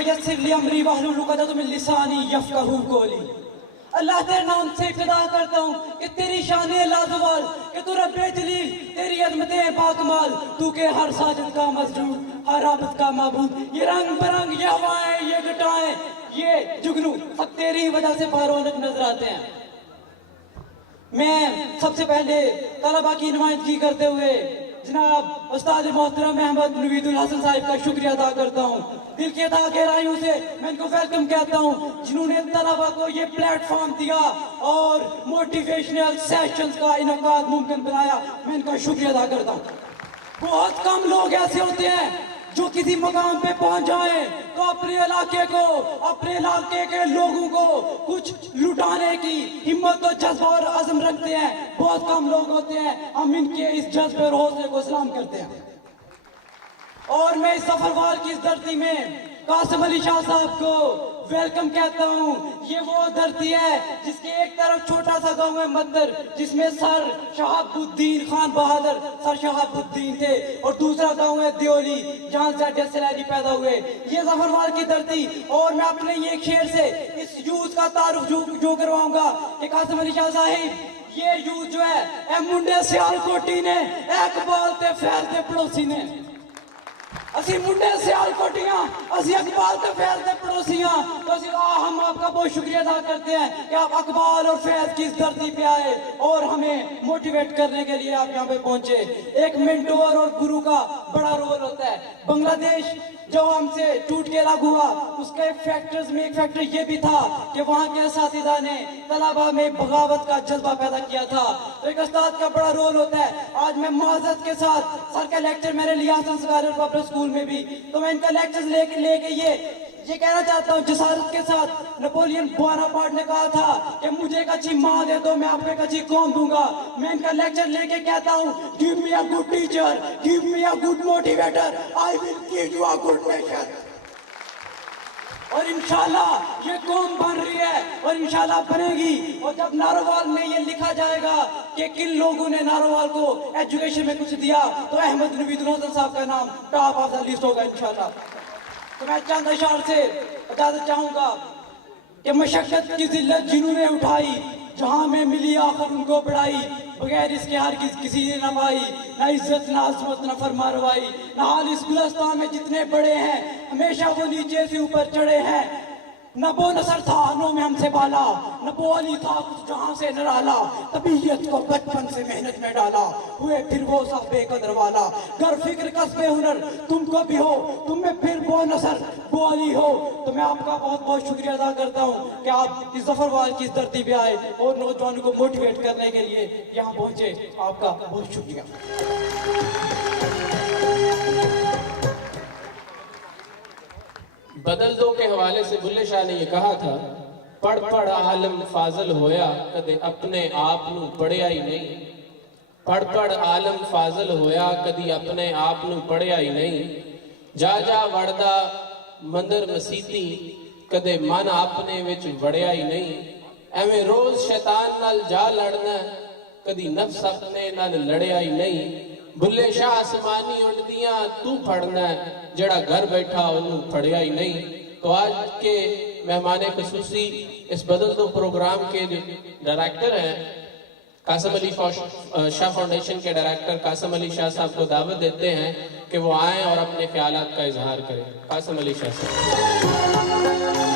वयस्सिर ली अमरी वहलुल उक़दतम मिन लिसानी यफ़क़हू क़ौली। अल्लाह तेरे नाम से इब्तिदा करता हूँ कि तेरी शान लाजवाल, कि तू रब्बे जलील, तेरी अज़मतें बाकमाल, तू के हर साजिद का मज़दूर, हर आबिद का माबूद। ये रंग बरंग, ये हवाएं, ये घटाएं, ये जुगनू सब तेरी वजह से बारौनक नजर आते हैं। मैं सबसे पहले तलबा की नुमाइंदगी करते हुए जनाब उस्ताद मोहतरम अहमद नवीदुल हसन साहिब का शुक्रिया अदा करता हूँ। दिल की अदा गहराइयों से मैं इनको वेलकम कहता हूँ, जिन्होंने तलबा को ये प्लेटफॉर्म दिया और मोटिवेशनल सेशंस का इनकाद मुमकिन बनाया। मैं इनका शुक्रिया अदा करता हूँ। बहुत कम लोग ऐसे होते हैं जो किसी मकाम पे पहुंच जाए तो अपने इलाके के लोगों को कुछ लुटाने की हिम्मत और जज्बा और अज़म रखते हैं। बहुत कम लोग होते हैं, हम इनके इस जज्बे और हौसले को सलाम करते हैं। और मैं इस सफरवाल की इस धरती में कासिम अली शाह साहब को वेलकम कहता हूँ। ये वो धरती है जिसके एक तरफ छोटा सा गांव है मद्दर, जिसमें सर शहाबुद्दीन खान बहादुर सर शहाबुद्दीन थे, और दूसरा गांव है दियोली जहाँ से सैलानी पैदा हुए। ये जफरवाल की धरती। और मैं अपने ये शेर से इस यूथ का तारुफ जो करवाऊंगा कि कासिम अली शाह साहिब, ये यूथ जो है ए मुंडे सियालकोटी ने इकबाल ते फैल ते पड़ोसी ने, असी मुंडे सियालकोटियां, असी इकबाल ते फैज़ दे पड़ोसियां। तो हम आपका बहुत शुक्रिया अदा करते हैं कि आप इकबाल और फैज़ की इस धरती पे आए और हमें मोटिवेट करने के लिए आप यहाँ पे पहुंचे। एक मेंटोर और गुरु का बड़ा रोल होता है। बांग्लादेश जब हमसे टूट के अलग हुआ, उसके एक फैक्टर ये भी था कि वहाँ के असातिज़ा ने तलबा में बगावत का जज्बा पैदा किया था। तो एक उस्ताद का बड़ा रोल होता है। आज मैं माज़रत के साथ सर का लेक्चर मैंने लिया संस्कार पब्लिक स्कूल में भी, तो मैं इनका लेक्चर लेके ये कहना चाहता हूँ जसारत के साथ। नेपोलियन बोनापार्ट ने कहा था कि मुझे कच्ची माँ दे दो, मैं आपको कच्ची कौम दूंगा। मैं इनका लेक्चर लेके कहता हूँ, give me a good teacher, give me a good motivator, I will give you a good nation. और इंशाल्लाह ये कौम बन रही है और इंशाल्लाह बनेगी। और जब नारोवाल में ये लिखा जाएगा कि किन लोगों ने नारोवाल को एजुकेशन में कुछ दिया, तो अहमद नवीदुल हसन साहब का नाम टॉप ऑफ द लिस्ट होगा इंशाल्लाह। तो मैं चंद अशार से इजाजत चाहूंगा कि मशक्कत की जिल्लत जिन्होंने उठाई, जहां में मिली आखिर उनको बढ़ाई, बगैर इसके हर किसी ने न पाई, ना इज्जत ना अजमत ना फरमारवाई। ना हाल इस गुलस्तान में जितने बड़े हैं हमेशा वो नीचे से ऊपर चढ़े हैं। न वो नसर था नो में हमसे बाला, न वो अली था कुछ जहां से नराला, तबीयत को बचपन से मेहनत में डाला, हुए फिर वो सब बेकदर वाला। गर फिक्र कसबे हुनर तुमको भी हो, तुम में फिर वो नसर वो अली हो। तो मैं आपका बहुत बहुत शुक्रिया अदा करता हूँ कि आप इस जफरवाल की इस धरती पे आए और नौजवानों को मोटिवेट करने के लिए यहाँ पहुंचे। आपका बहुत शुक्रिया। बदल दो के हवाले से बुल्ले शाह ने ये कहा था, पढ़ पढ़ आलम फाजल होया कदे अपने आप नू पढ़िया ही नहीं। पढ़ पढ़ आलम फाजल होया कदी अपने आप नू पढ़िया ही नहीं। जा जा वड़दा मंदिर मसीती कदे मन अपने विच वड़िया ही नहीं। एवें रोज शैतान नाल जा लड़ना कदी नफ्स अपने नाल लड़िया ही नहीं। बुल्ले शाह आसमानी उड़दियां तू फड़ना जड़ा घर बैठा उन्हों फड़िया ही नहीं। तो आज के मेहमान खसूसी इस बदल दो प्रोग्राम के डायरेक्टर हैं, कासिम अली शाह फाउंडेशन के डायरेक्टर कासिम अली शाह साहब को दावत देते हैं कि वो आएं और अपने ख्यालात का इजहार करें। कासिम अली शाह साहब।